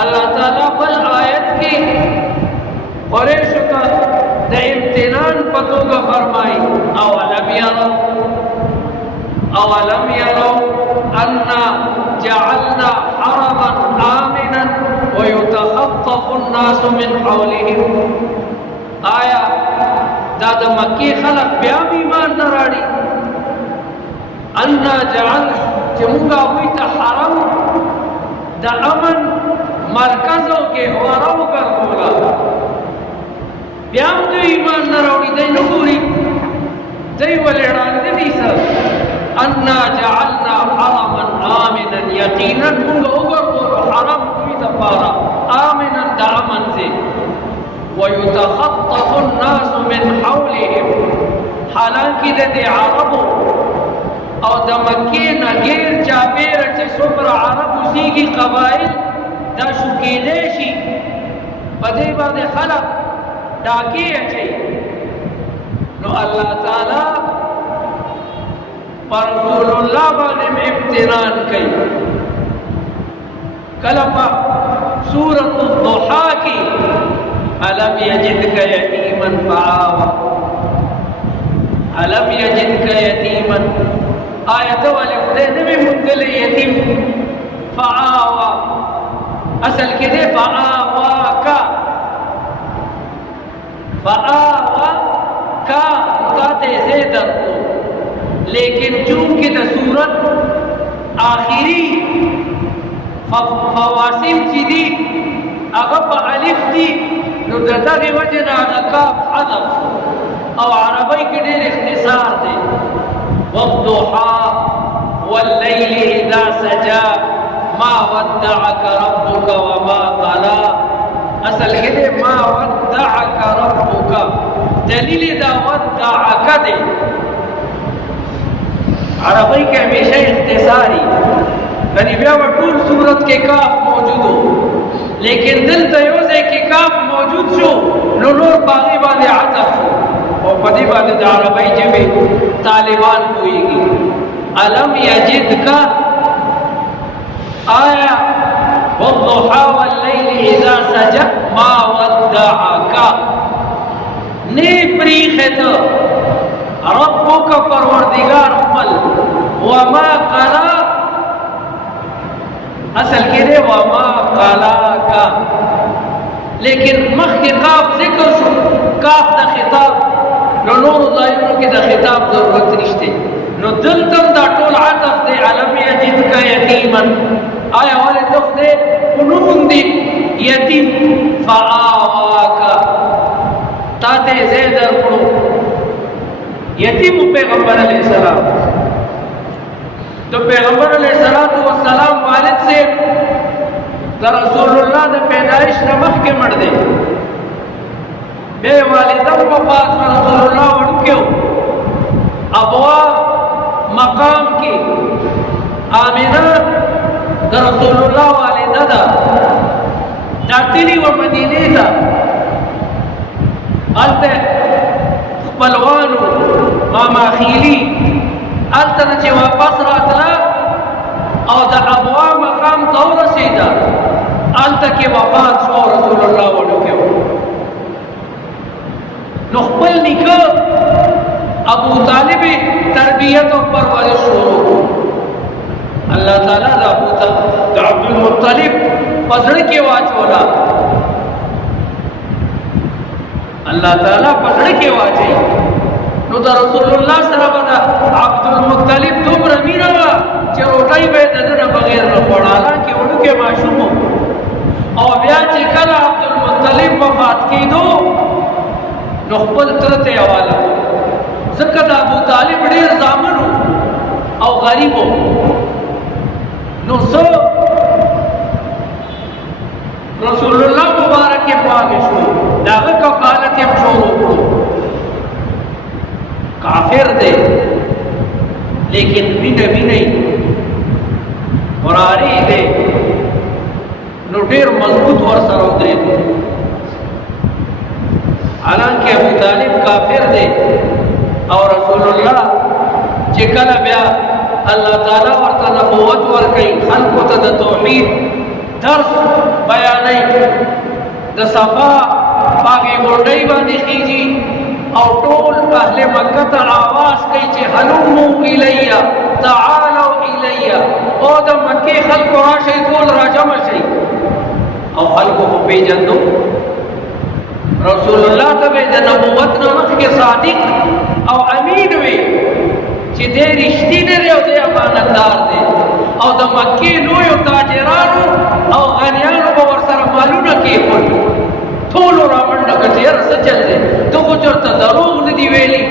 अल्लाह ताला बल आयत की कुरैश का द इम्तिनान पतो का फरमाई अवलम यरो अन्ना जअलना हरमन आमिनन व युतखत्तफु अन्नासु मिन हौलिहिम। आया दा द मक्की खलक बिया भी ईमान न राड़ी अन्ना जअल चमुंगा हुई ता हरम द अमन मरकजों के वारों का बोला ब्याम तो ईमान न राड़ी दई नूरी दई वलेड़ान दे दीसा अन्ना जअलना हरमन आमिनन यकीनन मुंगा उगर बोलो हरम कोई दपारा आमिनन द अमन से वयुतखत्तफु अन्नासु मिन हौलिहिम। हालांकि दे अरबों और द मक्के न गिर चापेर चे सुपर अरब उसी की कबाइल दा शुकीलेशी बदे बादे खलक डाके अचे नो अल्लाह ताला पर रसूलुल्लाह बाने में इम्तिनान कई कलपा सूरत दुहा की अलम यजिदका यतीमन फआवा अलम यजिदका यतीमन आयत वाले खुदे में मुंगल यतीम फआवा असल के दे फआवा का ताते से दर को लेकिन चूंकि द सूरत आखिरी फवासिल चिदी अगब अलिफ दी नो दता की वजह ना अकाब हदफ और अरबी के ढेर इख्तिसार दे वद्दुहा वल्लैलि इज़ा सजा मा वद्दअक रब्बुक वमा क़ला। असल के दे मा वद्दअक रब्बुक दलील दा वद्दअक दे अरबी के हमेशा इख्तिसारी यानी ब्या टूल सूरत के काफ मौजूद हो लेकिन दिल तयोजे के काफ मौजूद शो नूर बागी वाले आतफ और पदी बाते अरबी जब तालिबान होएगी अलम यजिद का आया वद्दुहा वल्लैलि इज़ा सजा मा वद्दअका ने प्रीखत रब्बुक परवरदिगार खपल वमा क़ला असल के दे वमा क़ला का लेकिन मख के काफ जिक्र शो काफ दा खिताब नो नूर ज़ाहिरों की दा खिताब जरूरत रिश्ते नो दिल तम दा टोल आतफ दे अलम यजिदका यतीमन आया वाले दुख दे कुनून दी यतीम फआवाका ताते ज़ेदर पढ़ो यतीम पैगंबर अलैहिस्सलाम तो पैगंबर अलैहिस्सलाम वालिद से रसूलुल्लाह ने पैदाइश नमक के मर दे बे वालिदा को पास रसूलुल्लाह उड़ क्यों अबवा मकाम की आमिना रसूलुल्लाह वालिदा दा जातिनी व मदीने दा अलते पलवानु मामा खीली अलतन जे वापस रातला और द अबवा मकाम तो रसीदा अलत के वफात शो रसूलुल्लाह वडो के नखबल निका अबू तालिब तरबियत और परवरिश शुरू अल्लाह ताला दा अब्दुल मुत्तलिब पजड़ के वाचोला अल्लाह ताला पकड़ के वाचे नो दा रसूलुल्लाह सल्लल्लाहु अब्दुल मुत्तलिब तुम रमीना चे रोटाई बे ददन बगैर न पड़ाला कि उनके माशूम और ब्या चे कल अब्दुल मुत्तलिब वफात की दो नखबल तरते हवाला ज़कत अबू तालिब ढेर जामन और गरीब हो नो सो रसूलुल्लाह मुबारक के पागे शो दावे कफालत हम छोड़ो काफिर दे लेकिन भी नहीं और आरी दे नुटेर मजबूत और सरोदे हालांकि अबू तालिब काफिर दे और रसूलुल्लाह चिकल ब्या अल्लाह ताला और नबूवत वर कई खल्क तद तौहीद दर्स बया د صفا باغې غونډۍ باندې خیږي او ټول اهل مکه ته آواز کوي چې هلموا الیا تعالوا الیا او د مکې خلکو راشئ ټول راجمع شئ او خلکو په پیژندو رسول الله ته د نبوت نه مخکې صادق او امین وي چې دې رښتینی دی او دې امانتدار دی او د مکې لویو تاجرانو او غنیانو به ورسره مالونه کېښول ټولو رامنډه کړه چې یاره څه چل دی ته خو چېرته دروغ نه دي ویلي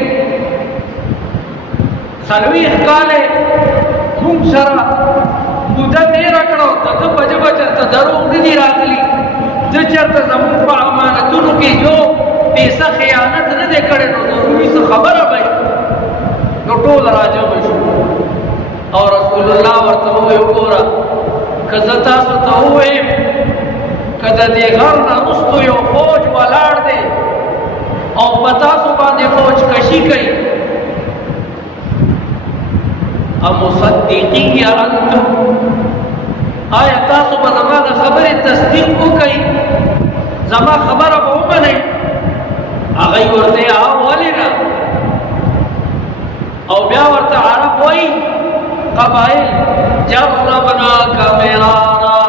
څلوېښت کاله موږ سره موده تېره کړه او د ده په ژبه چېرته دروغ نه دي راغلي زه چېرته زموږ په امانتونو کې جو پیسه خیانت نه دی کړی نو ضروري څه خبره به نو ټول راجمع شو او رسول الله ورته ووایي وګوره که زه تاسو ته ووایم که د دې غر نه وروستو یو فوج ولاړ دی او په تاسو باندې فوج کشي کوي امصدقي انتم آیا تاسو به زما د خبرې تصدیق وکئ زما خبره به ومنئ هغوی ورته ولې نه او بیا ورته عرب وایي قبائل جربناك مرارا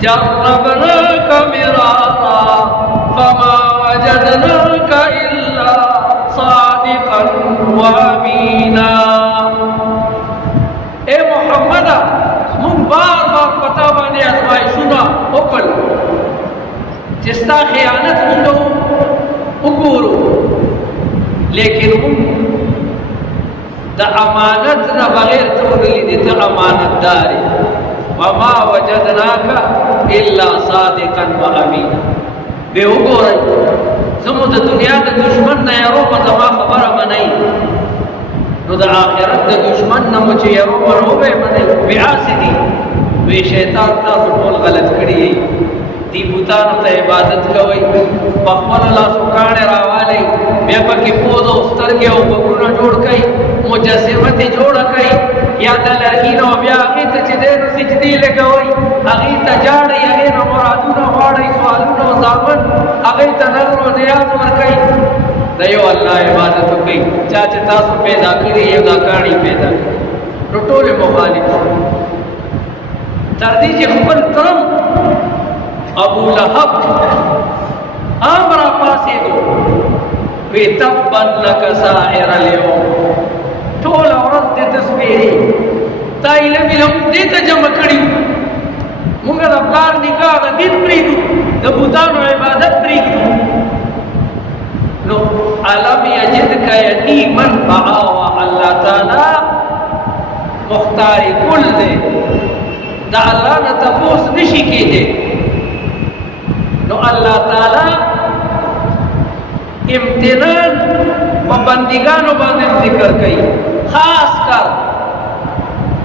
جربناك مرارا فما وجدناك إلا صادقا وأمينا اے محمد من بار بار پتا باندې ازمایښونه وکړل چې ستا خیانت موږ وګورو لیکن موږ د امانت نه بغیر ته ورغلي ته امانتدار وما وجدناك الا صادقا وامينا به وګورئ زموږ د دنیا د دشمن نه یارو په زما خبره منئ نو د آخرت د دشمن نه مو چې یارو پر وبې منئ بیاسې دي وی شیطان تاسو ټول غلط کړي دی بوتانو ته عبادت کوئ په خپلو لاسو کاڼې راوالئ بیا پکې پوز او سترګې او بګونه جوړ کئ مجسمه ترې جوړه کئ یا د لرګي نه بیا هغې ته چې دی نو سجدې لګوئ هغې ته جاړئ هغې نه مرادونه غواړئ سوالونه او زامن هغې ته نظر و نیاز ورکئ د یو الله عبادت وکئ چا چې تاسو پیدا کړي یو دا کاڼي پیدا کړي نو ټولې مخالف تر دې چې خپل ترم ابو لهب امر پاسېدو وی تبت لك سائر اليوم ټول ورځ دې تسبیحې تا علم دې ته جمع کړي موږ د پلار نکاح د دین پرېږدو د بوتانو عبادت پرېږدو نو الم یجدک یتیما فآوى الله تعالی مختار کل دی دا الله نه تپوس نشي کېدی نو الله تعالی امتنان په بندګانو باندې ذکر کوي خاص کر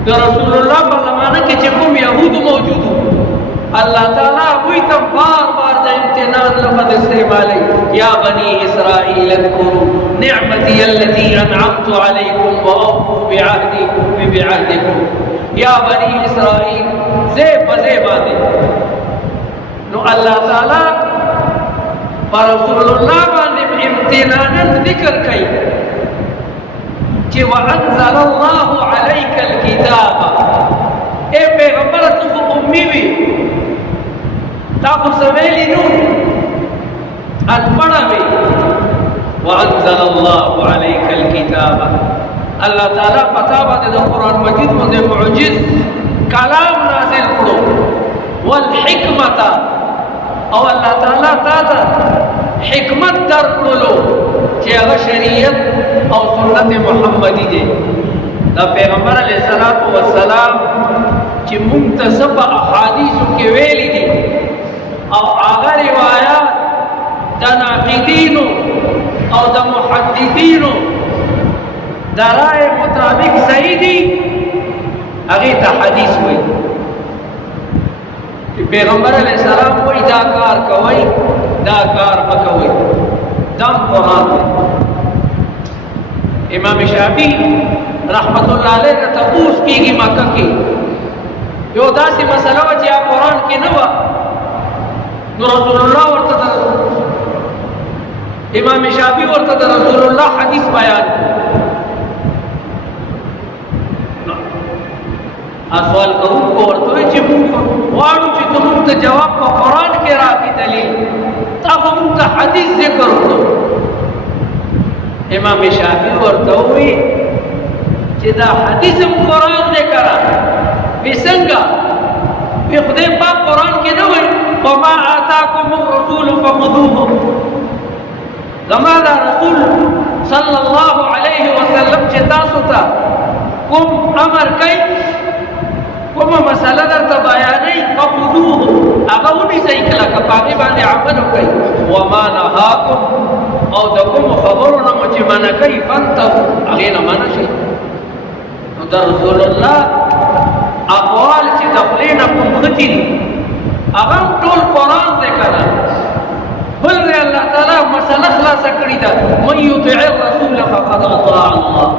د رسول الله په زمانه کې چې کوم يهود موجود الله تعالی وی ته بار بار د امتنان لفظ استعمالي یا بني اسرائيل اذكروا نعمتي التي انعمت عليكم واوفوا بعهدكم یا بني اسرائيل زي بزي باندې نو الله تعالی پر رسول الله باندې امتنانا ذکر کوي چې وانزل الله عليك الكتاب اے پیغمبر ته امي وي تاسو سویلی نو ان پڑھا وي وانزل الله عليك الكتاب الله تعالی پتا باندې د قران مجید باندې معجز کلام نازل کړو والحکمت او الله تعالی تا حکمت در کړلو چې هغه شریعت او سنت محمدي دي دا پیغمبر علیه الصلاۃ والسلام چې منتسب احادیثو کې ویلي دي او هغه روایات د ناقدینو او د محدثینو د رائے مطابق صحیح دي هغه ته حدیث وایي پیغمبر علیہ السلام کوئی دا کار کوئی دا کار مکوئی دم قرآن دی امام شافعی رحمت اللہ علیہ نے تپوس کی گی مکہ کی یو دا سی مسئلہ چیا قرآن کی نوا نو رسول الله ورته امام شافعي ورته د رسول الله حدیث بیان سوال کوونکو ورته وایي چې موږ غواړو چې ته موږ ته جواب په قرآن کې راکړې دلیل تا خو موږ ته حدیث ذکر وکړو امام شافعي ورته وایي چې دا حدیث هم قرآن دی کرا وی څنګه وی خدای پاک قرآن کې نه وایي وما آتاکم الرسول فخذوه زما دا رسول صلی الله علیه وسلم چې تاسو ته کوم امر کوي کومه مسله درته بیانوي فخذوه هغه ونیسئ کله که په هغې باندې عمل وکړئ وما نهاکم او د کومو خبرو نه مو چې منع کوي فانتهوا هغې نه منع شئ نو د رسول الله اقوال چې د خولې نه کوم غتي دي هغه هم ټول قرآن دی که نه بل دی الله تعالی مسله خلاصه کړې ده من یطع الرسول فقد اطاع الله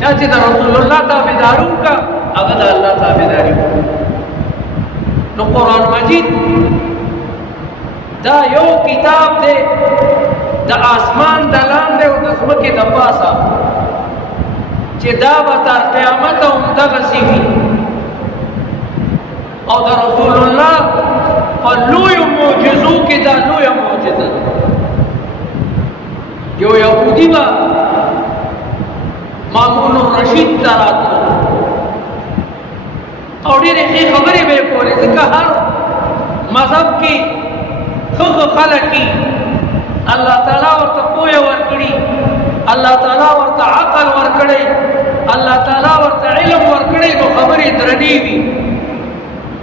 چا چې د رسول الله تابعداري وکړه هغه د الله تابعداري نو قرآن مجید دا یو کتاب دی د آسمان د لاندې او د ځمکې د پاسه چې دا به تر قیامته همدغسې وي او د رسول الله په لویو معجزو کې دا لویه معجزه ده یو یهودي به مامون الرشید ته راتلو او ډېرې ښې خبرې به یې کولې ځکه هر مذهب کې ښه خلک دي الله تعالی ورته پوهه ورکړي الله تعالی ورته عقل ورکړی الله تعالی ورته علم ورکړی نو خبرې درنې وي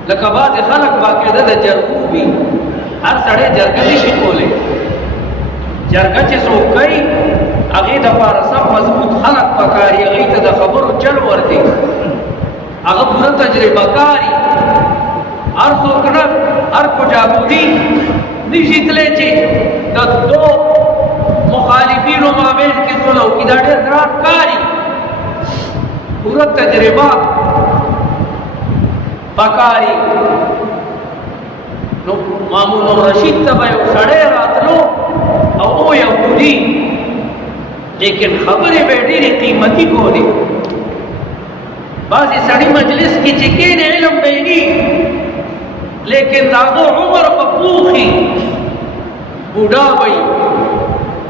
لکه بعضې خلک باقاعده د جرګو وي هر سړی جرګه نشي کولی جرګه چې څوک کوي هغې دپاره سم مضبوط خلک پکار وي هغې ته د خبرو چل ورځي هغه پوره تجربه کاري هر څوک نه هر کجابودي نشي تلی چې د دو مخالفینو مابین کې صلح وکړي دا ډېر ګران کاري پوره تجربه پکاري نو مامون الرشید ته به یو سړی راتلو او او یهودي لیکن خبرې به یې ډېرې قیمتي کولې بعضې سړي مجلس کې چې کښېني علم به یې لیکن د هغه عمر به پوخي بوډا به وي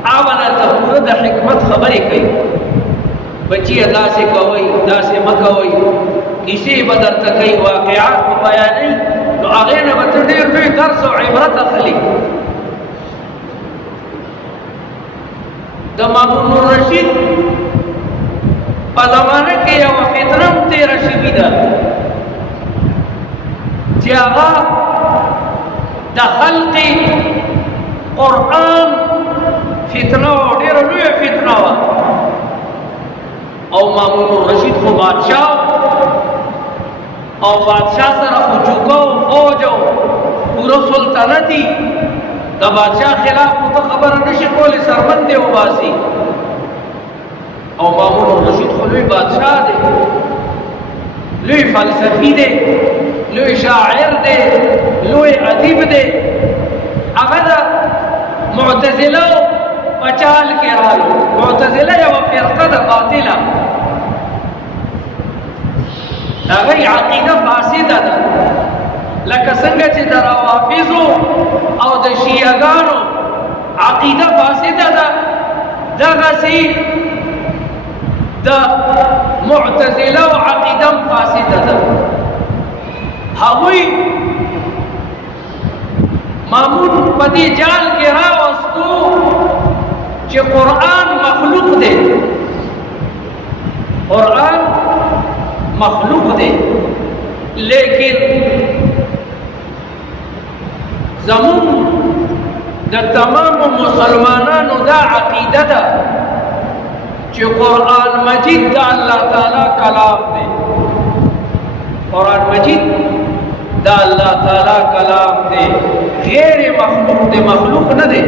هغه درته پوره د حکمت خبرې کوي بچیه داسې کوئ داسې مه کوئ کیسې به درته کوي واقعات به بیانوي نو هغې نه به ته ډېر لوی درس او عبرت اخلي د مامون الرشید په زمانه کې یوه فتنه هم تېره شوې ده چې هغه د خلق قرآن فتنه وه ډېره لویه فتنه وه او مامون الرشید خو بادشاه او بادشاه سره خو چوکه او فوج او پوره سلطنتي د بادشاه خلاف خو ته خبره نشي کولی سربند یې وباسي او مامون الرشید خو لوی بادشاه دی لوی فلسفي دی لوی شاعر دی لوی ادیب دی هغه د معتزله په چال کې راغلو معتزله یوه فرقه ده باطله د هغوی عقیده فاسده ده لکه څنګه چې د روافضو او د شیعهګانو عقیده فاسده ده دغسې د معتزله او عقیده هم فاسده ده هغوی مامون په دې جال کې راوستو چې قرآن مخلوق دی قرآن مخلوق دی لیکن زمون د تمام مسلمانانو دا عقیده ده چې قرآن مجید د الله تعالی کلام دی قرآن مجید د الله تعالی کلام دی غیر مخلوق دی مخلوق نه دی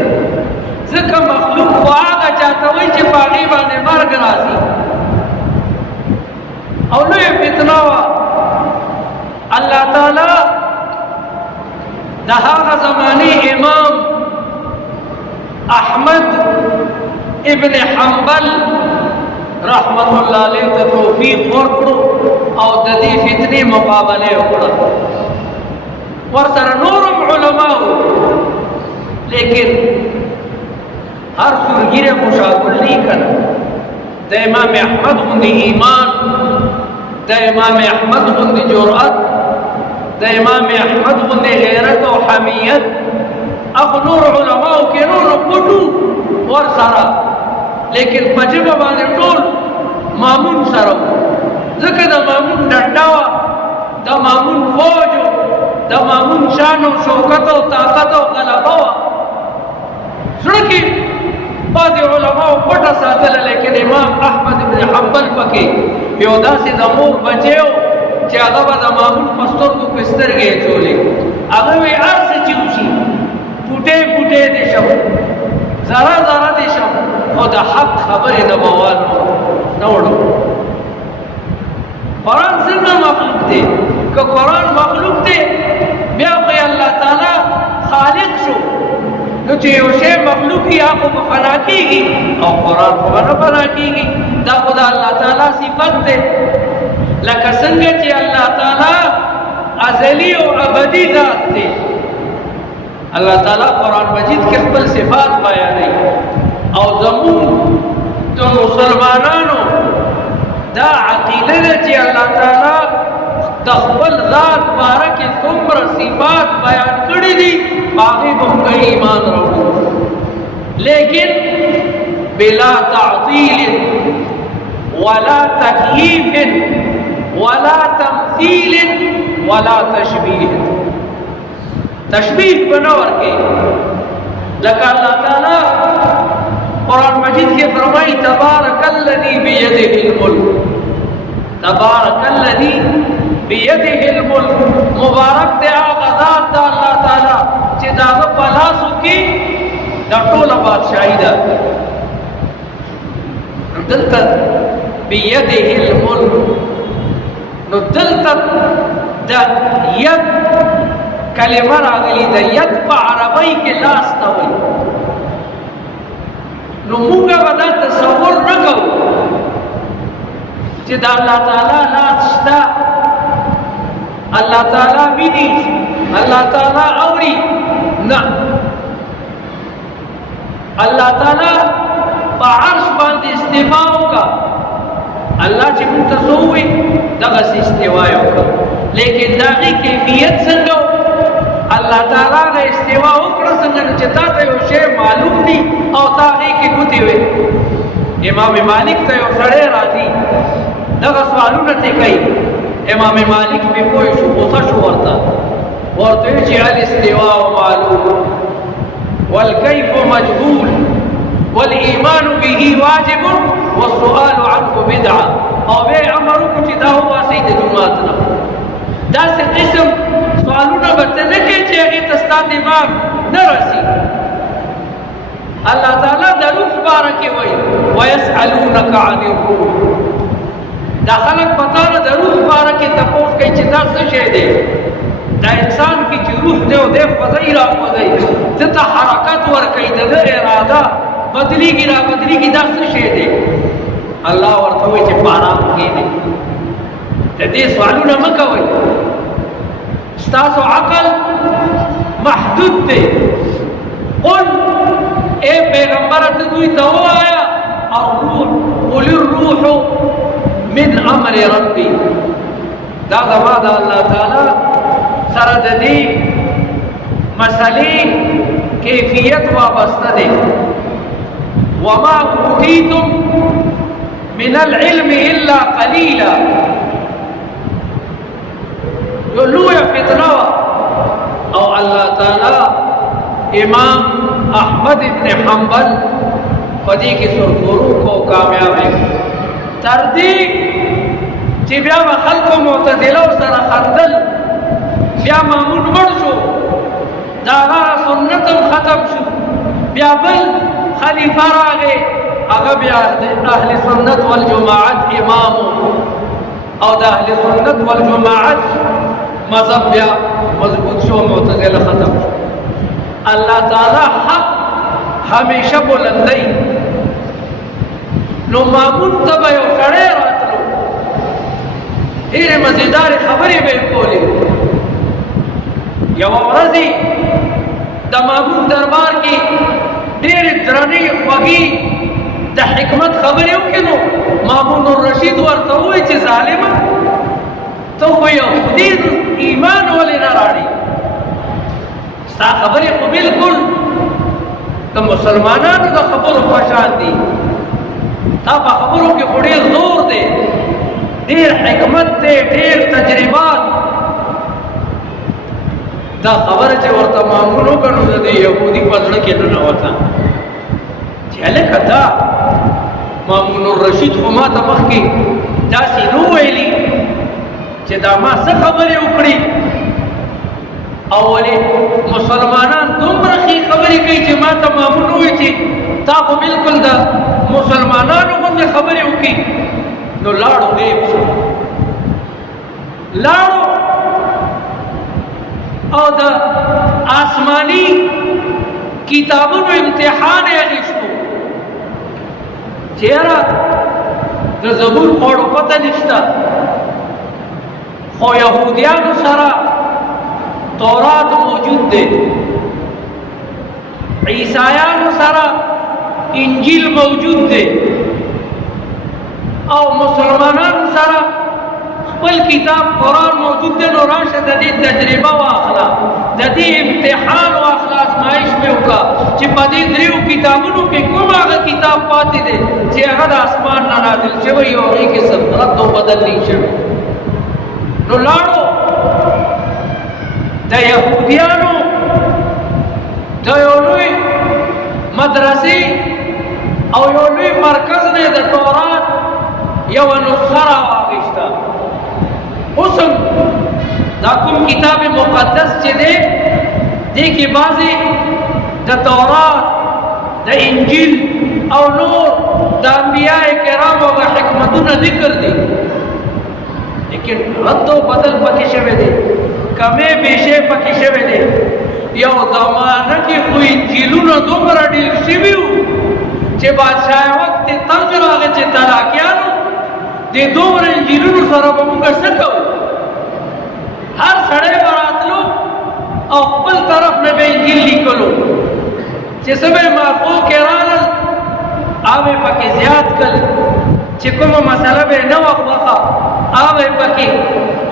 ځکه مخلوق خو هغه چاته وایي چې په هغې باندې مرګ راځي او لویه فتنه وه الله تعالی دهاغ زمانی امام احمد ابن حنبل رحمت اللہ علیہ ته توفیق ورکړو او د دې فتنې مقابله وکړه ورسره نورم علماء لیکن هر سورګیره مشاغل نه کړه د امام احمد غوندې ایمان د امام احمد غوندې جرأت د امام احمد غوندې غیرت او حمیت اخو نور علماء کې نور پټو ورسره لیکن پجبه باندې ټول مامون سره ځکه د مامون ډنډا د مامون فوج د مامون شان او شوکت او طاقت او غلبه زړه کې بعض علماء پټه ساتله لیکن امام احمد بن حنبل پکې یو داسې د مور بچیو چې هغه به د مامون په سترګو کې سترګې اچولې هغه وایي هر څه چې وشي پوټې پوټې دې شم ذره ذره دې شم خو د حق خبرې نه به وانه نه وړو قرآن څنګه مخلوق دی که قرآن مخلوق دی بیا خو الله تعالی خالق شو نو چې یو شی مخلوق وي هغه به فنا کېږي او قرآن خو به نه فنا کېږي دا خو د الله تعالی صفت دی لکه څنګه چې الله تعالی ازلی او ابدي ذات دی الله تعالی قرآن مجید کې خپل صفات بیانوي او زمون د مسلمانانو دا عقیده ده چې الله تعالی د خپل ذات باره کې څومره صفات بیان کړي دي هغې به موږ ایمان راوړو لیکن بلا تعطیل ولا تکییف ولا تمثیل ولا تشبیه تشبیه به نه ورکوي لکه الله تعالی قرآن مجید کے فرمائی تبارک الذی بیدہ الملک تبارک الذی بیدہ الملک مبارک دے آغا ذات دا اللہ تعالی چی داغا پلاسو کی دا طول بادشاہی دا دلتا بیدہ الملک نو دلتا دا ید کلمہ راغلی دا ید پا عربی کے لاس تاوی نو مونږه به دا تصور نه کوو چې د الله تعالی لاس شته الله تعالی ویني الله تعالی اوري نه الله تعالی په عرش باندې استوا وکړه الله چې موږ ته څه ووایي دغسې استوا یې وکړه لیکن د هغې کیفیت څنګه الله تعالی د استوا وکړه څنګه چې تا ته یو شی معلوم دي او تا هغې کې ګوتې وې امام مالک ته یو سړی راځي دغه سوالونه ترې کوي امام مالک پې پوه شو غوسه شو ورته ویل چې الاستواء معلوم والکیف مجهول والایمان به واجب والسؤال عنه بدعه او بیا امر وکړو چې دا وباسئ د جومات نه داسې قسم سوالونه به ته نه کوې چې هغې ته ستا دماغ نه رسي الله تعالی د روح باره کې وایي ویسألونک عن الروح دا خلک په تا نه د روح باره کې تپوس کوي چې دا څه شی دی دا انسان کې چې روح دی او دی خوځوي را خوځوي ده ته حرکت ورکوي د ده اراده بدلېږي را بدلېږي دا څه شی دی الله ورته وایي چې په ارام کښېنئ د دې سوالونه مه کوئ ستاسو عقل محدود دی قل اے پیغمبر ته دوی ته ووایه الروح قل الروح من امر ربي دا زما د الله تعالی سره د دې مسلې کیفیت وابسته دی وما اوتیتم من العلم الا قلیلا یو لویه فتنه وه او الله تعالی امام احمد ابن حنبل په دې کې سرخورو کو کامیاب تر دې چې بیا به خلکو معتزله سره خندل بیا مامون مړ شو د هغه سنت هم ختم شو بیا بل خلیفه راغی هغه بیا د اهل سنت والجماعت امام او د اهل سنت والجماعت مذهب بیا مضبوط شو معتزله ختم شو تعالی حق همیشه بلندی. نو مامون ته به یو سړی راتلو، ډېرې مزیدارې خبرې به یې کولې. یوه ورځ د مامون دربار کې ډېرې درنې خوږې د حکمت خبرې وکړې. نو مامون الرشید ورته ووایي چې ظالمه ته خو یهودي ایمان ولې نه راړې؟ ستا خبرې خو بلکل د مسلمانانو د خبرو په شان دي. تا په خبرو کې خو ډېر زور دی، ډېر حکمت دی، ډېر تجربات. دا خبره چې ورته مامون وکړ نو د یهودي په زړه کې ننوته چې هلکه دا مامون الرشید خو ما ته مخکې داسې نو ویلي چې دا ما څه خبرې وکړي، او ولې مسلمانان دومره ښې خبرې کوي چې ما ته مامون ووایي چې تا خو بلکل د مسلمانانو غوندې خبرې وکړي. نو لاړو غیب شو، لاړو او د آسماني کتابونو امتحان یې اخیستو چې یاره د زبور خوړو پته نشته، خو یهودیانو سره تورات موجود دی، عیسایانو سره انجیل موجود دی، او مسلمانانو سره خپل کتاب قرآن موجود دی. نو راشه د دې تجربه واخله، د دې امتحان واخله، ازمایش مې وکړه چې په دې دریو کتابونو کې کوم هغه کتاب پاتې دی چې هغه د اسمان نه نازل شوی او هغې کې څه رد و بدل نه شوی. نو لاړو د یهودیانو د یو لوی مدرسې او یو لوی مرکز دی د تورات یوه نسخه راواخیسته. اوس هم دا کوم کتاب مقدس چې دی دې کې بعضې د تورات، د انجیل او نور د انبیاء کرامو هغه حکمتونه ذکر دي، لیکن رد و بدل پکې شوی دی، کمې بیشې پکې شوی دی. یو زمانه کې خو انجیلونه دومره ډېر شوي وو چې بادشاه وخت یې تنګ راغی چې طلاقیانو دې دومره انجیلونو سره به موږ څه کوو؟ هر سړی به راتلو او خپل طرف نه به انجیل لیکلو، چې څه به یې مافو کې رالل هغه یې پکې زیات کړل، چې کومه مسله به یې نه وه خوښه هغه یې پکې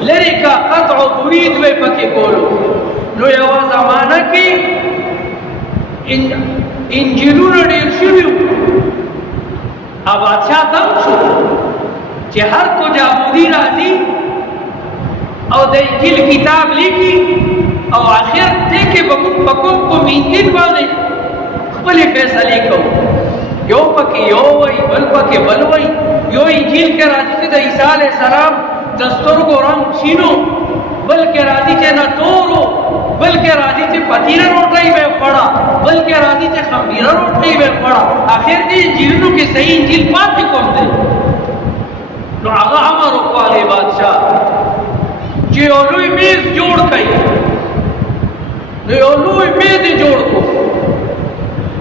لرې کا، قطع و برید به یې پکې کولو. نو یوه زمانه کې انجیلونه ډېر شوي وو، او بادشاه دم شو چې هر کو جابودي راځي او د انجیل کتاب لیکي، او آخر دې کې به موږ په کوم انجیل باندې خپلې فیصلې کوو. یو پکې یو وایي، بل پکې بل وایي. یو انجیل کې راځي چې د عیسی علیه السلام د سترګو رنګ شینو، بلکې راځي چې نه تورو، بلکې راځي چې پتیره روټۍ به یې خوړه، بلکې راځي چې خمبیره روټۍ به یې خوړه. آخر دې انجیلونو کې صحیح انجیل پاتې کوم دی؟ نو هغه امر وکړو هغې بادشاه چې یو لوی میز جوړ کړئ. نو یو لوی میز یې جوړ کړو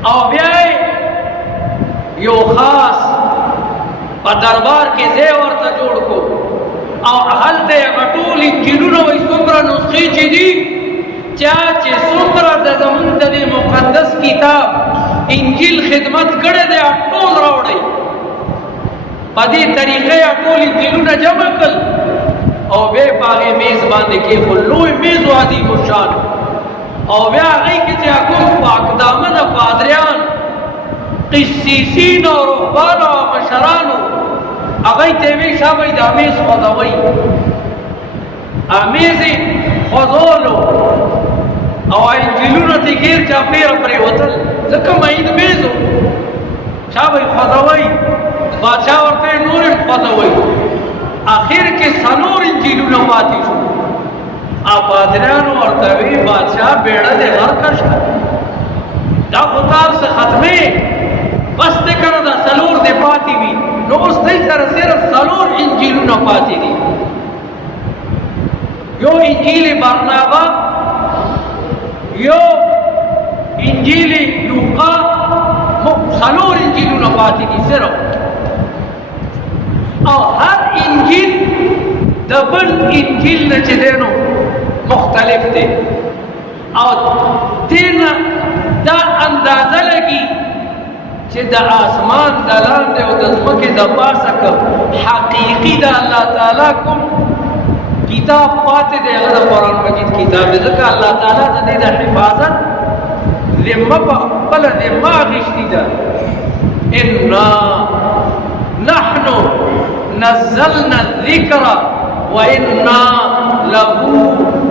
او بیا یې یو خاص په دربار کې ځای ورته جوړ کړو، او هلته یې هغه ټول انجیلونه وایي څومره نسخې چې دي، چا چې څومره د زمونږ د دې مقدس کتاب انجیل خدمت کړی دی ټول راوړئ. په دې طریقې یې ټول انجیلونه جمع کړل او بیا یې په هغې میز باندې کېښول، لوی میز و عظیم الشان. او بیا هغې کې چې کوم پاکدامنه پادریان، قسیسین او رهبانو او مشرانو، هغوی ته یې ویل شابه دا میز خوځوئ. میز یې خوځولو او انجیلونه ترې غیر چاپېره پرېوتل، ځکه معین میز و. شابه یې خوځوئ، بادشاه ورته یې نور یې خوځوئ. آخر کې څلور انجیلونه پاتې شو. او پادریانو ورته وی بادشاه بیړه دې غرقه شه، دا خو کار څه ختمې، بس دې که نه دا څلور دې پاتې وي. نو اوس دی سره صرف څلور انجیلونه پاتې دي. یو انجیل برنابا، یو انجیل سلور انجیلونه پاتې دي صرف، او هر انجیل د بل انجیل نه چې دی نو مختلف دی، او دې نه دا اندازه لګي چې د آسمان د لاندې او د ځمکې د پاسه که حقیقي د الله تعالی کوم کتاب پاتې دی هغه د قرآن مجید کتاب دی، ځکه الله تعالی د دې د حفاظت ذمه په خپله ذمه اخیستې ده. انا نحن نزلنا الذکر وانا له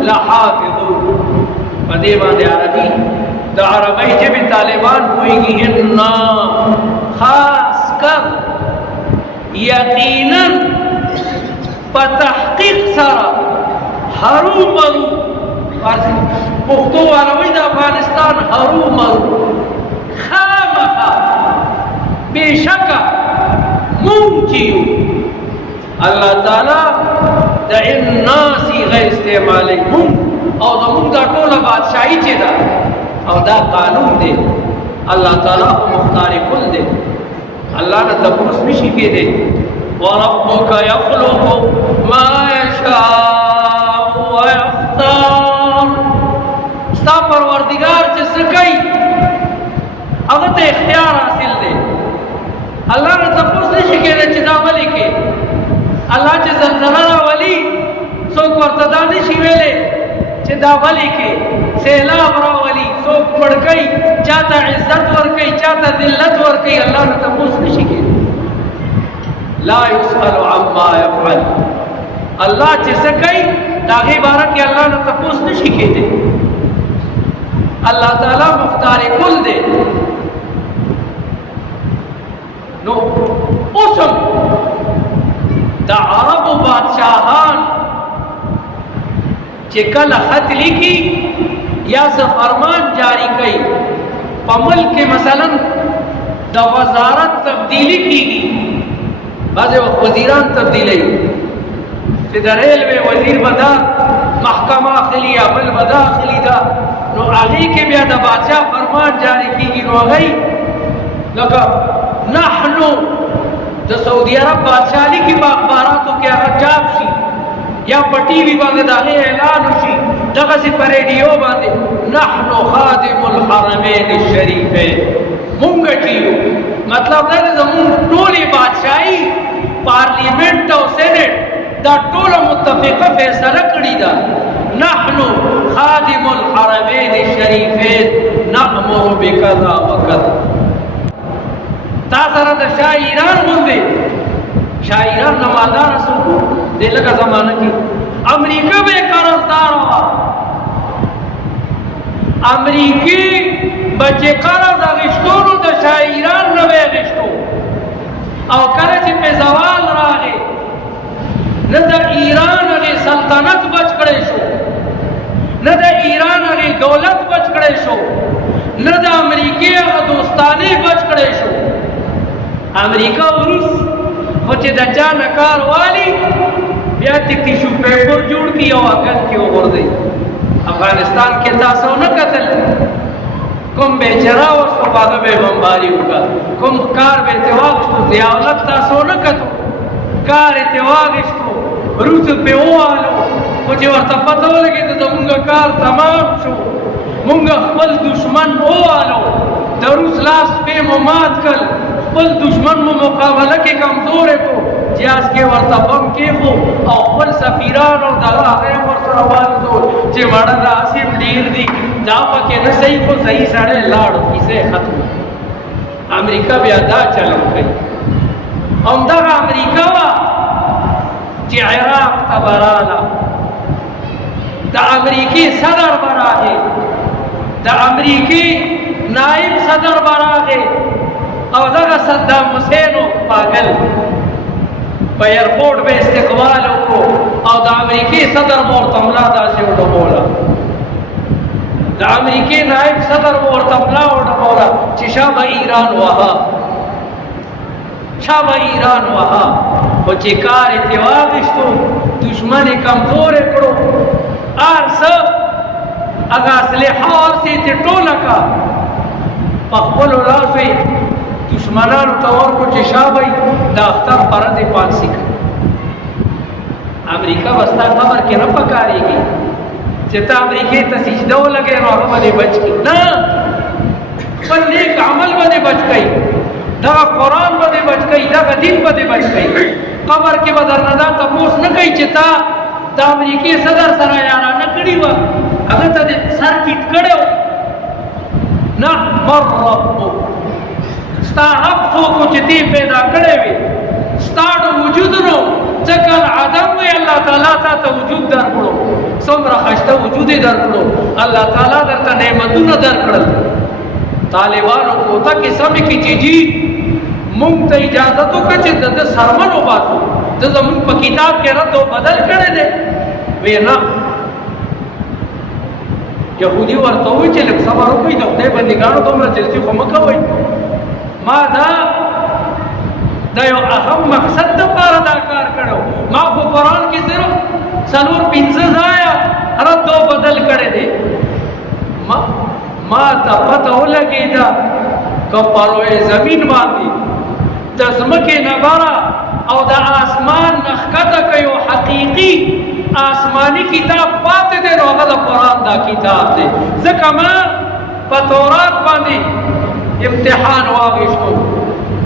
لحافظون. په دې باندې عربي د عربی ژبې طالبان پوهېږي. انا خاص کر یقینا په تحقیق سره هرومرو، پښتو والا وایي د افغانستان هرومرو، خامخا بېشکه مونږ چې یو الله تعالی د انا صیغه استعمالوي مونږ، او زمونږ دا ټوله بادشاهي چې ده او دا قانون دی، الله تعالی خو مختار کل دی، الله نه تپوس نشي کېدی. وربک یخلق ما یشاء ویختار. ستا پروردگار چې څه کوي هغه ته اختیار حاصل دی، الله نه تپوس نشي کېدی چې دا ولې کې. الله چې زلزله راولي څوک ورته دا نشي ویلی چې دا ولې کې، سیلاب راولي څوک مړ کوي، چاته عزت ورکوي چاته ذلت ورکوي، الله نه تپوس نشي کېدی. لا یسأل عما یفعل. الله چې څه کوي د هغې باره کې الله نه تپوس نشي کېدی. الله تعالی مختار کل دی. نو اوس هم د عربو بادشاهان چې کله خط لیکي یا څه فرمان جاری کوي، په ملک کې مثلا د وزارت تبدیلی کیږي، بعضې وخت وزیران تبدیلوي چې د ریلوې وزیر به دا محکمه اخلي یا بل به دا اخلي دا، نو هغې کې بیا د بادشاه فرمان جاری کیږي. نو هغوی لکه نحنو د سعودي عرب بادشاه لیکي په اخباراتو کې هغه چاپ شي یا په ټي وي باندې د هغې اعلان وشي، دغسې په ریډیو باندې نحنو خادم الحرمین الشریفین، مونږ چې یو مطلب دا دی زمونږ ټولې بادشاهي پارلیمنټ او سینټ دا ټوله متفقه فیصله کړې ده. نحنو خادم الحرمین الشریفین نأمر بکذا وکذا. تا سره د شاه ایران غوندې شاه ایران نمالداره څوک و دې لږه زمانه کې امریکا به یې قرضدار وه، امریکې به چې قرض اخیستو نو د شاه ایران نه به یې اخیستو، او کله چې پې زوال راغی نه د ایران هغې سلطنت بچ کړی شو، نه د ایران هغې دولت بچ کړی شو، نه د امریکې هغه دوستانې بچ کړی شو. امریکا وروس خو چې د چا نه کار والي بیا تې ټیشو پیپر جوړ کړي او اګن کې وغورځوي. افغانستان کې تاسو نه کتل کوم بیچاره وسو په هغه به یې بمباري وکړه، کوم کار به یې ترې واخیستو، ضیاءالحق تاسو نه کتو کار یې ترې واخیستو، روس پې ووالو، خو چې ورته پته ولګېده زمونږ کار تمام شو، مونږ خپل دشمن ووالو، د روس لاس پې مو مات کړل، خپل دشمن مو مقابله کې کمزورې کړو، جهاز کې ورته بم کېښو او خپل سفیران او دغه هغه یې ورسره والوزول چې مړه داسې هم ډېر دي دا پکې نه صحیح، خو صحیح سړی لاړ کیسه یې ختم. امریکا بیا دا چلن کوي. همدغه امریکا وه چې عراق ته به راغله، د امریکې صدر به راغی، د امریکې نائب صدر به راغی، او دغه صدام حسین و پاگل په ایرپورټ به استقبال وکړو او د امریکې صدر به ورته ملا داسې وډبوله، د امریکې نائب صدر به ورته ملا وډبوله چې شا به ایران وها، شا به ایران وها، خو چې کار یې ترې واخیستو دشمن یې کمزورې کړو، هر څه هغه اسلحه هر څه یې ترې ټوله کړه، په خپلو لاسو یې دشمنانو ته ورکړو چې شابه د اختر فرض یې پانسي کړي. امریکا به ستا خبر کې نه پکارېږي چې ته امریکې ته سجده ولګې نو هغه به دې بچ کړي. نه، خپل نیک عمل به دې بچ کړي، دغه قرآن به دې بچ کړي، دغه دین به دې بچ کړي. قبر کې به درنه دا تپوس نه کوي چې تا د امریکې صدر سره یارانه کړې وه، هغه ته دې سر ټیټ کړی و. نه، من ربک، ستا رب څوک و چې دې پیدا کړی وي، ستا د وجود نو ځکه عدم وي، الله تعالی تا ته وجود درکړو، څومره ښایسته وجود یې درکړو، الله تعالی درته نعمتونه درکړل. طالبانو کوته کې سمې کې چې جي مونږ ته اجازت وکړه چې د ده سرمن وباسو، ده زمونږ په کتاب کې رد و بدل کړی دی. وی نه، یهودي ورته ووایي چې لږ صبر وکړئ، د خدای بندګانو دومره جلدي خو مه کوئ. ما دا یو اهم مقصد دپاره دا کار کړی و. ما په قرآن کې صرف 4-5 ځایه رد و بدل کړی دی. ما ته پته ولګېده که په روی زمین باندې د ځمکې نه بره او د آسمان نه ښکته که یو حقیقي آسماني کتاب پاتې دی نو هغه د قرآن دا کتاب دی. ځکه ما په تورات باندې امتحان واخیستو،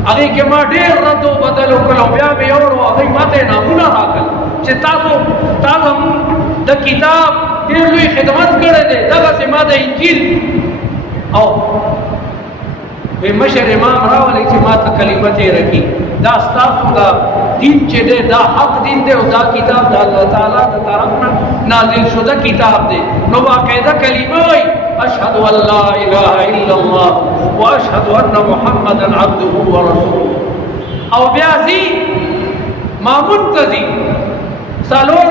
هغې کې ما ډېر رد و بدل وکړل او بیا مې یوړو، هغوی ما ته یې نامونه راکړل چې تا زمونږ د کتاب ډېر لوی خدمت کړی دی. دغسې ما د انجیل او وی مشر امام راولی چې ما ته کلمه تېره کړي، دا ستاسو دا دین چې دی دا حق دین دی او دا کتاب د الله تعالی د طرف نه نازل شده کتاب دی. نو باقاعده کلمه وایي اشهد ان لا اله الا الله واشهد ان محمدا عبده ورسوله. او بیا ځي مامون ته ځي، څلور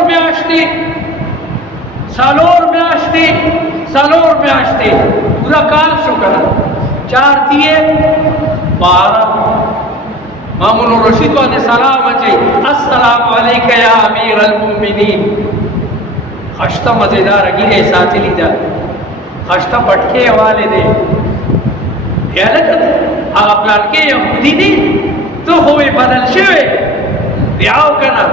میاشتې پورا کال شو کنه، 4 تیے 12 مامون الرشید باندې سلام اچي، السلام علیک یا امیر المؤمنین. خشته مزیدار ګیره ساتلی ده، خشته پټکې والے دی. یا لکه هغه پلان کې یهودي دي، ته خو بدل شوی بیاو کنه.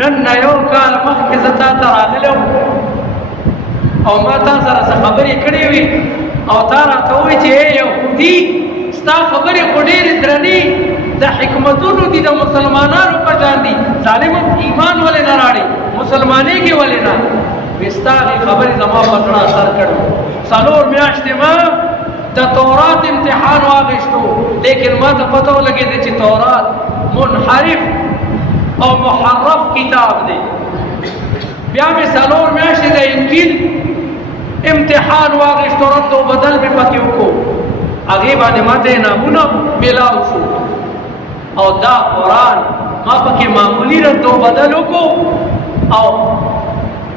نن نه یو کال مخکې زه تا ته راغلی وم او ما تا سره څه خبرې کړې وي او تا راته ووایي چې ای یهودي ستا خبرې خو ډېرې درنې د حکمتونو دي، د مسلمانانو په شان دي، ظالم ایمان ولې نه راړي، مسلمانېږي ولې نه؟ وایي ستا هغې خبرې زما په زړه اثر کړی. 4 میاشتې ما د تورات امتحان واخیستو، لیکن ما ته پته ولګېده چې تورات منحرف او محرف کتاب دی. بیا مې 4 میاشتې د انجیل امتحان واخیستو، رد و بدل مې پکې وکړو، هغې باندې ما ته نامونه میلاو شو او دا قرآن ما پکې معمولي رد و بدل وکړو او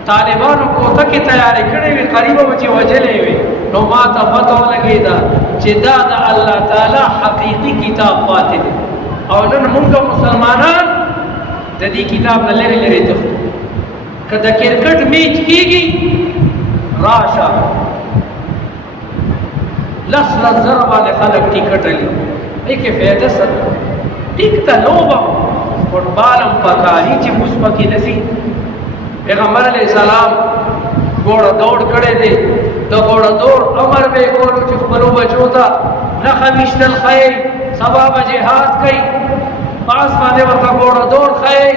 طالبانو کوته کې تیاری کړې وي، قریبه به چې وجلې وي. نو ما ته پته ولګېده چې دا د الله تعالی حقیقي کتاب پاتې دی او نن موږ مسلمانان د دې کتاب نه لرې لرې تښتو. که د کرکټ میچ کېږي راشه 10 زره باندې خلک ټیکټ لري، دې کې فایده څه ده؟ ټیک ته لوبه فټبال هم پکاري چې موږ پکې نه ځي. پیغمبر علیه السلام ګوړه دوړ کړی دی، د ګوړه دوړ امر به یې کولو چې خپلو بچو ته نښه ویشتل ښایي، سبا به جهاد کوي، په آس باندې ورته ګوړه دوړ ښایي،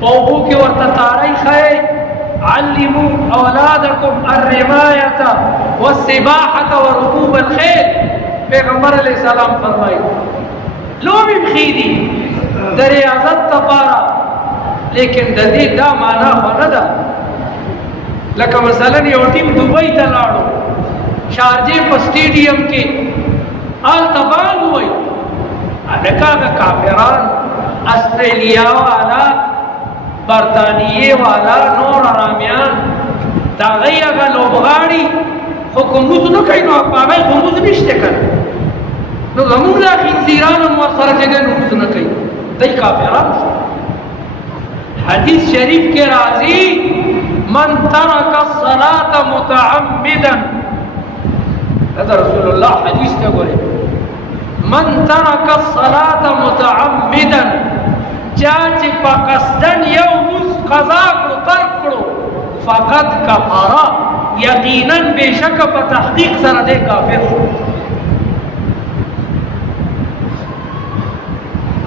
په اوبو کې ورته تاړی ښایي. علموا اولادکم الرمایة والسباحة ورکوب الخیل. پیغمبر علیه السلام فرمایي لوبې ښې دي د ریاضت دپاره، لیکن د دې دا معنا خو نه ده لکه مثلا یو ټیم دوبۍ ته لاړو، شارجې په سټیډیم کې هلته بال ووایي، هلکه هغه کافران استرالیا والا، برطانیې والا، نور ارامیان د هغوی هغه لوبغاړي خو کوموز نه کوي، نو په هغه کوموز نشته که نه، نو زمونږ دا خنزیران هم ورسره چې دی لمونځ نه کوي، دی کافران شو. حدیث شریف کے راضی من ترک الصلاة متعمدا، هذا رسول الله حدیث ته ګوري من ترك الصلاة متعمدا چا چې په قصدن یو مز قضا کړو ترک کړو فقد کفر یقینا بشک په تحقیق سره دی کافر شو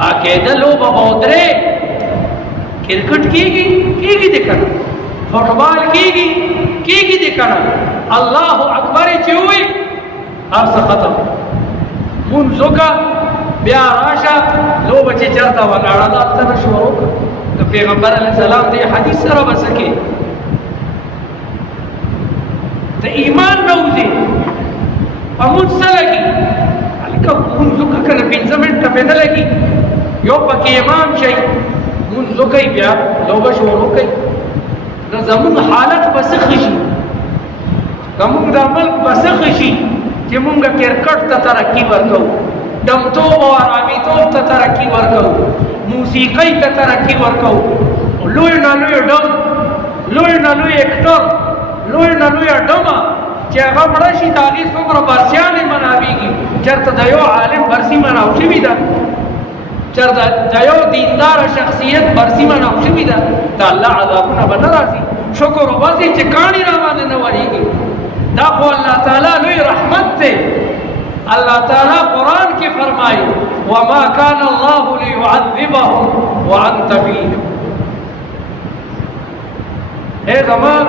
عقیده لوبه بودره کرکټ کیږي د کنه فوټبال کیږي د کنه الله اکبر چې وي هر څه ختم منځو کا بیا راشه لوبه چې چرته ولاړه ده ته شروع د پیغمبر علی السلام دی حدیث سره وسکه د ایمان نوځي امون سلګي الکه منځو کا کنه 5 منټه په نه لګي یو پکې امام شي منځو کوي بیا لوبه شروع کوي نو زموږ حالت بسخ شي زموږ د عمل بسخ شي چې مونږ کرکټ ته ترقی ورکو دمتوب او آرامیتوب ته ترقی ورکو موسیقۍ ته ترقی ورکو لوی نه لوی ډم لوی نه لوی اکټر لوی نه لوی ډمه چې هغه مړه شي د هغې څومره برسیانې مناویږي چېرته د یو عالم برسي مناو شوي ده چېرته د یو دینداره شخصیت برسي مناو شوي ده د الله عذابونه به نه راځي شکر وباسئ چې کاڼي راباندې نه ورېږي دا خو اللہ تعالیٰ لوی رحمت تے اللہ تعالیٰ قرآن کی فرمائی وما كان اللہ لیعذبهم وانت فیہم اے زمان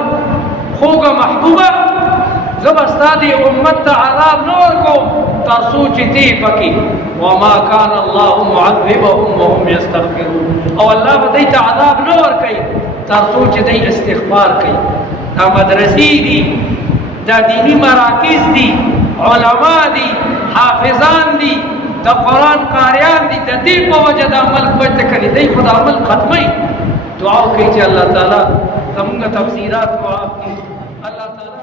خوگا محبوبہ زب استادی امت تا عذاب نور کو ترسو چتی پکی وما كان اللہ معذبهم وهم يستغفرون او اللہ بدیتا عذاب نور کئی ترسو چتی استغفار کئی نا مدرسی دی دا دینی مراکز دی علماء دی حافظان دی دا قرآن قاریان دی دا دی پا وجہ دا عمل کوئیتا کنی دی خدا عمل ختمی دعاو کئی چی اللہ تعالی تمونگا تفسیرات کو آپ کی اللہ تعالی